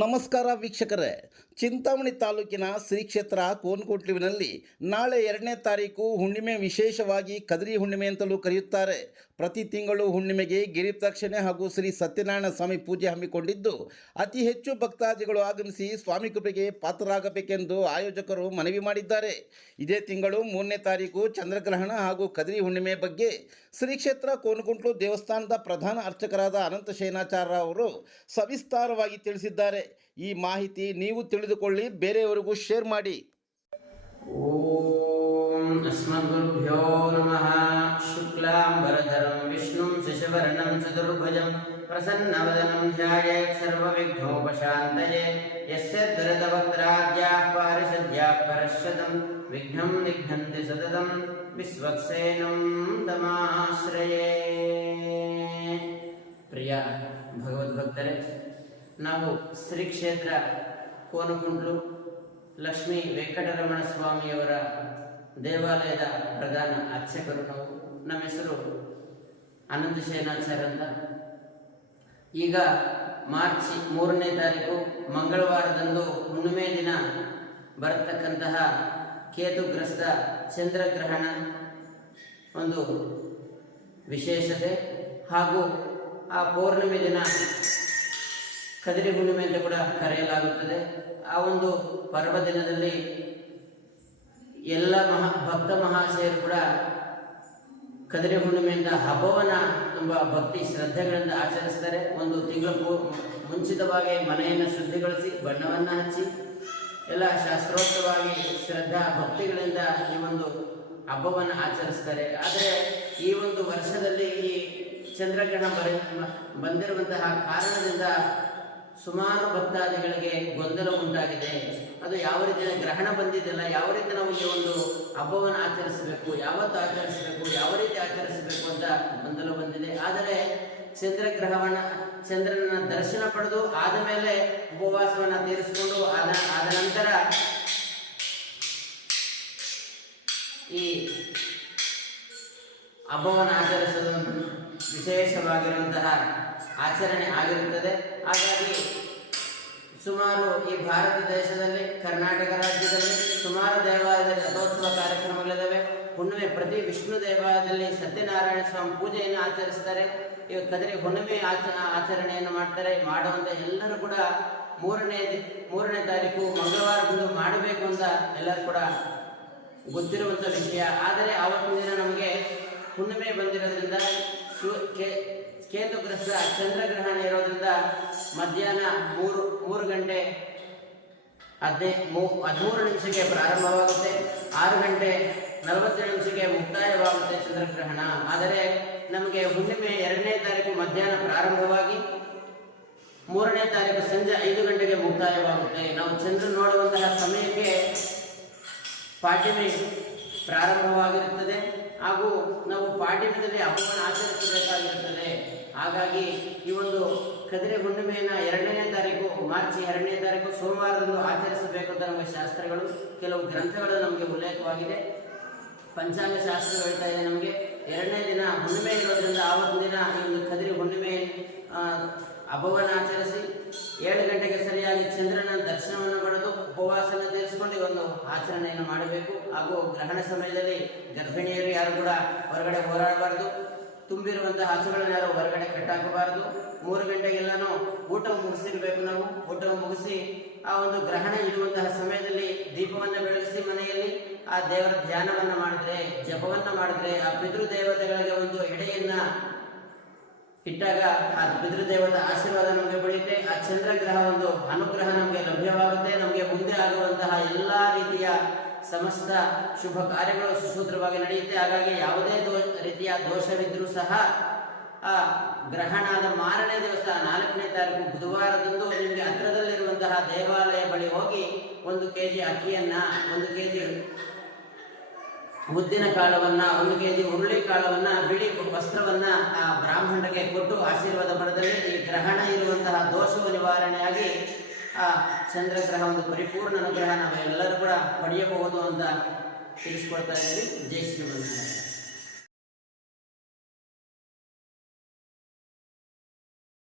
ನಮಸ್ಕಾರ ವೀಕ್ಷಕರೇ, ಚಿಂತಾಮಣಿ ತಾಲೂಕಿನ ಶ್ರೀ ಕ್ಷೇತ್ರ ಕೋನಕೋಟ್ಲುವಿನಲ್ಲಿ ನಾಳೆ 2ನೇ ತಾರೀಕು ಹುಣ್ಣಿಮೆ, ವಿಶೇಷವಾಗಿ ಕದ್ರಿ ಹುಣ್ಣಿಮೆ ಅಂತಲೂ ಕರೆಯುತ್ತಾರೆ. ಪ್ರತಿ ತಿಂಗಳು ಹುಣ್ಣಿಮೆಗೆ ಗಿರಿಪ್ರದಕ್ಷಿಣೆ ಹಾಗೂ ಶ್ರೀ ಸತ್ಯನಾರಾಯಣ ಸ್ವಾಮಿ ಪೂಜೆ ಹಮ್ಮಿಕೊಂಡಿದ್ದು ಅತಿ ಹೆಚ್ಚು ಭಕ್ತಾದಿಗಳು ಆಗಮಿಸಿ ಸ್ವಾಮಿ ಕೃಪೆಗೆ ಪಾತ್ರರಾಗಬೇಕೆಂದು ಆಯೋಜಕರು ಮನವಿ ಮಾಡಿದ್ದಾರೆ. ಇದೇ ತಿಂಗಳು 3ನೇ ತಾರೀಕು ಚಂದ್ರಗ್ರಹಣ ಹಾಗೂ ಕದ್ರಿ ಹುಣ್ಣಿಮೆ ಬಗ್ಗೆ ಶ್ರೀ ಕ್ಷೇತ್ರ ಕೋನಕೋಟ್ಲು ದೇವಸ್ಥಾನದ ಪ್ರಧಾನ ಅರ್ಚಕರಾದ ಅನಂತ ಶಯನಾಚಾರ್ಯ ಅವರು ಸವಿಸ್ತಾರವಾಗಿ ತಿಳಿಸಿದ್ದಾರೆ. ಈ ಮಾಹಿತಿ ನೀವು ತಿಳಿದುಕೊಳ್ಳಿ, ಬೇರೆಯವರಿಗೂ ಶೇರ್ ಮಾಡಿ. ಓಂ ಅಸ್ಮದ್ಗುರುಭ್ಯೋ ನಮಃ. ಶುಕ್ಲಾಂಬರಧರಂ ವಿಷ್ಣುಂ ಶಶಿವರ್ಣಂ ಚತುರ್ಭುಜಂ ಪ್ರಸನ್ನವದನಂ ಧ್ಯಾಯೇತ್ ಸರ್ವವಿಘ್ನೋಪಶಾಂತಯೇ. ಯಸ್ಯ ಧೃತವಕ್ರಾದ್ಯಾಃ ಪಾರಿಷದ್ಯಾಃ ಪರಶ್ಯತಂ ವಿಘ್ನಂ ನಿಘ್ನಂತಿ ಸತತಂ ವಿಶ್ವಕ್ಸೇನಂ ತಮಾಶ್ರಯೇ. ಪ್ರಿಯ ಭಗವದ್ಭಕ್ತರೇ, ನಾವು ಶ್ರೀ ಕ್ಷೇತ್ರ ಕೋನಕೋಟ್ಲು ಲಕ್ಷ್ಮೀ ವೆಂಕಟರಮಣ ಸ್ವಾಮಿಯವರ ದೇವಾಲಯದ ಪ್ರಧಾನ ಅರ್ಚಕರು. ನಮ್ಮ ಹೆಸರು ಅನಂತ ಶಯನಾಚಾರ್ಯ ಅಂತ. ಈಗ ಮಾರ್ಚ್ 3ನೇ ತಾರೀಕು ಮಂಗಳವಾರದಂದು ಹುಣ್ಣಿಮೆ ದಿನ ಬರತಕ್ಕಂತಹ ಕೇತುಗ್ರಸ್ತ ಚಂದ್ರಗ್ರಹಣ ಒಂದು ವಿಶೇಷತೆ ಹಾಗೂ ಆ ಪೌರ್ಣಿಮೆ ದಿನ ಕದ್ರಿ ಹುಣ್ಣಿಮೆ ಅಂತ ಕೂಡ ಕರೆಯಲಾಗುತ್ತದೆ. ಆ ಒಂದು ಪರ್ವ ದಿನದಲ್ಲಿ ಎಲ್ಲ ಭಕ್ತ ಮಹಾಶಯರು ಕೂಡ ಕದ್ರಿ ಹುಣ್ಣಿಮೆಯಿಂದ ಹಬ್ಬವನ್ನ ತುಂಬ ಭಕ್ತಿ ಶ್ರದ್ಧೆಗಳಿಂದ ಆಚರಿಸ್ತಾರೆ. ಒಂದು ತಿಂಗಳು ಮುಂಚಿತವಾಗಿ ಮನೆಯನ್ನು ಶುದ್ಧಿಗೊಳಿಸಿ ಬಣ್ಣವನ್ನು ಹಚ್ಚಿ ಎಲ್ಲ ಶಾಸ್ತ್ರೋಕ್ತವಾಗಿ ಶ್ರದ್ಧಾ ಭಕ್ತಿಗಳಿಂದ ಈ ಒಂದು ಹಬ್ಬವನ್ನು ಆಚರಿಸ್ತಾರೆ. ಆದರೆ ಈ ಒಂದು ವರ್ಷದಲ್ಲಿ ಈ ಚಂದ್ರಗ್ರಹಣ ಬಂದಿರುವಂತಹ ಕಾರಣದಿಂದ ಸುಮಾರು ಭಕ್ತಾದಿಗಳಿಗೆ ಗೊಂದಲ ಉಂಟಾಗಿದೆ. ಅದು ಯಾವ ರೀತಿಯ ಗ್ರಹಣ ಬಂದಿದೆಯಲ್ಲ, ಯಾವ ರೀತಿ ನಾವು ಈ ಒಂದು ಹಬ್ಬವನ್ನು ಆಚರಿಸಬೇಕು, ಯಾವತ್ತು ಆಚರಿಸಬೇಕು, ಯಾವ ರೀತಿ ಆಚರಿಸಬೇಕು ಅಂತ ಗೊಂದಲ ಬಂದಿದೆ. ಆದರೆ ಚಂದ್ರನ ದರ್ಶನ ಪಡೆದು ಆದ ಮೇಲೆ ಉಪವಾಸವನ್ನು ತೀರಿಸಿಕೊಂಡು ಆದ ನಂತರ ಈ ಹಬ್ಬವನ್ನು ಆಚರಿಸಲು ವಿಶೇಷವಾಗಿರುವಂತಹ ಆಚರಣೆ ಆಗಿರುತ್ತದೆ. ಹಾಗಾಗಿ ಸುಮಾರು ಈ ಭಾರತ ದೇಶದಲ್ಲಿ, ಕರ್ನಾಟಕ ರಾಜ್ಯದಲ್ಲಿ ಸುಮಾರು ದೇವಾಲಯದಲ್ಲಿ ರಥೋತ್ಸವ ಕಾರ್ಯಕ್ರಮಗಳಿದ್ದಾವೆ. ಹುಣ್ಣಿಮೆ ಪ್ರತಿ ವಿಷ್ಣು ದೇವಾಲಯದಲ್ಲಿ ಸತ್ಯನಾರಾಯಣ ಸ್ವಾಮಿ ಪೂಜೆಯನ್ನು ಆಚರಿಸ್ತಾರೆ. ಈಗ ಕದ್ರಿ ಹುಣ್ಣಿಮೆ ಆಚರಣೆಯನ್ನು ಮಾಡ್ತಾರೆ. ಮಾಡುವಂತ ಎಲ್ಲರೂ ಕೂಡ 3ನೇ ತಾರೀಕು ಮಂಗಳವಾರದಂದು ಮಾಡಬೇಕು ಅಂತ ಎಲ್ಲರೂ ಕೂಡ ಗೊತ್ತಿರುವಂತ ವಿಷಯ. ಆದರೆ ಆವತ್ತಿನ ದಿನ ನಮಗೆ ಹುಣ್ಣಿಮೆ ಬಂದಿರೋದ್ರಿಂದ ಕೇತುಗ್ರಸ್ತ ಚಂದ್ರಗ್ರಹಣ ಇರೋದ್ರಿಂದ ಮಧ್ಯಾಹ್ನ 3 ಗಂಟೆ 13 ನಿಮಿಷಕ್ಕೆ ಪ್ರಾರಂಭವಾಗುತ್ತೆ. 6 ಗಂಟೆ 47 ನಿಮಿಷಕ್ಕೆ ಮುಕ್ತಾಯವಾಗುತ್ತೆ ಚಂದ್ರಗ್ರಹಣ. ಆದರೆ ನಮಗೆ ಹುಣ್ಣಿಮೆ 2ನೇ ತಾರೀಕು ಮಧ್ಯಾಹ್ನ ಪ್ರಾರಂಭವಾಗಿ 3ನೇ ತಾರೀಕು ಸಂಜೆ 5 ಗಂಟೆಗೆ ಮುಕ್ತಾಯವಾಗುತ್ತೆ. ನಾವು ಚಂದ್ರ ನೋಡುವಂತಹ ಸಮಯಕ್ಕೆ ಪಾಡ್ಯಮಿ ಪ್ರಾರಂಭವಾಗಿರುತ್ತದೆ ಹಾಗೂ ನಾವು ಪಾಡ್ಯಮದಲ್ಲಿ ಹಬ್ಬವನ್ನು ಆಚರಿಸಬೇಕಾಗಿರುತ್ತದೆ. ಹಾಗಾಗಿ ಈ ಒಂದು ಕದ್ರಿ ಹುಣ್ಣಿಮೆಯನ್ನು 2ನೇ ತಾರೀಕು ಮಾರ್ಚ್ 2ನೇ ತಾರೀಕು ಸೋಮವಾರದಂದು ಆಚರಿಸಬೇಕು ಅಂತ ನಮಗೆ ಶಾಸ್ತ್ರಗಳು, ಕೆಲವು ಗ್ರಂಥಗಳು ನಮಗೆ ಉಲ್ಲೇಖವಾಗಿದೆ. ಪಂಚಾಂಗ ಶಾಸ್ತ್ರ ಹೇಳ್ತಾ ಇದೆ ನಮಗೆ 2ನೇ ದಿನ ಹುಣ್ಣಿಮೆ ಇರೋದ್ರಿಂದ ಆವತ್ತಿನ ದಿನ ಈ ಒಂದು ಕದ್ರಿ ಹುಣ್ಣಿಮೆ ಹಬ್ಬವನ್ನು ಆಚರಿಸಿ 7 ಗಂಟೆಗೆ ಸರಿಯಾಗಿ ಚಂದ್ರನ ದರ್ಶನವನ್ನು ಪಡೆದು ಉಪವಾಸವನ್ನು ತೀರಿಸಿಕೊಂಡು ಈ ಒಂದು ಆಚರಣೆಯನ್ನು ಮಾಡಬೇಕು. ಹಾಗೂ ಗ್ರಹಣ ಸಮಯದಲ್ಲಿ ಗರ್ಭಿಣಿಯರು ಯಾರು ಕೂಡ ಹೊರಗಡೆ ಹೋರಾಡಬಾರದು. ತುಂಬಿರುವಂತಹ ಹಸುಗಳನ್ನು ಯಾರು ಹೊರಗಡೆ ಕಟ್ಟಾಕಬಾರದು. 3 ಗಂಟೆಗೆಲ್ಲಾನು ಊಟ ಮುಗಿಸಿರ್ಬೇಕು. ನಾವು ಊಟ ಮುಗಿಸಿ ಆ ಒಂದು ಗ್ರಹಣ ಇರುವಂತಹ ಸಮಯದಲ್ಲಿ ದೀಪವನ್ನು ಬೆಳಗಿಸಿ ಮನೆಯಲ್ಲಿ ಆ ದೇವರ ಧ್ಯಾನವನ್ನ ಮಾಡಿದ್ರೆ, ಜಪವನ್ನ ಮಾಡಿದ್ರೆ, ಆ ಪಿತೃದೇವತೆಗಳಿಗೆ ಒಂದು ಎಡೆಯನ್ನ ಇಟ್ಟಾಗ ಆ ಪಿತೃದೇವದ ಆಶೀರ್ವಾದ ನಮಗೆ ಪಡೆಯುತ್ತೆ. ಆ ಚಂದ್ರಗ್ರಹ ಒಂದು ಅನುಗ್ರಹ ನಮಗೆ ಲಭ್ಯವಾಗುತ್ತೆ. ನಮಗೆ ಮುಂದೆ ಆಗುವಂತಹ ಎಲ್ಲಾ ರೀತಿಯ ಸಮಸ್ತ ಶುಭ ಕಾರ್ಯಗಳು ಸುಸೂತ್ರವಾಗಿ ನಡೆಯುತ್ತೆ. ಹಾಗಾಗಿ ಯಾವುದೇ ರೀತಿಯ ದೋಷವಿದ್ರೂ ಸಹ ಆ ಗ್ರಹಣದ ಮಾರನೇ ದಿವಸ 4ನೇ ತಾರೀಕು ಬುಧವಾರದಂದು ನಿಮಗೆ ಹತ್ತಿರದಲ್ಲಿರುವಂತಹ ದೇವಾಲಯ ಬಳಿ ಹೋಗಿ 1 kg ಅಕ್ಕಿಯನ್ನ, 1 kg ಉದ್ದಿನ ಕಾಳವನ್ನ, 1 kg ಹುರುಳಿ ಕಾಳವನ್ನ, ಬಿಳಿ ವಸ್ತ್ರವನ್ನ ಆ ಬ್ರಾಹ್ಮಣರಿಗೆ ಕೊಟ್ಟು ಆಶೀರ್ವಾದ ಪಡೆದಲ್ಲಿ ಈ ಗ್ರಹಣ ಇರುವಂತಹ ದೋಷವು ನಿವಾರಣೆಯಾಗಿ ಆ ಚಂದ್ರಗ್ರಹ ಒಂದು ಪರಿಪೂರ್ಣ ಅನುಗ್ರಹ ನಾವೆಲ್ಲರೂ ಕೂಡ ಪಡೆಯಬಹುದು ಅಂತ ತಿಳಿಸ್ಕೊಡ್ತಾ ಇದ್ದೀವಿ. ಜೈ ಶ್ರೀಮಂತ.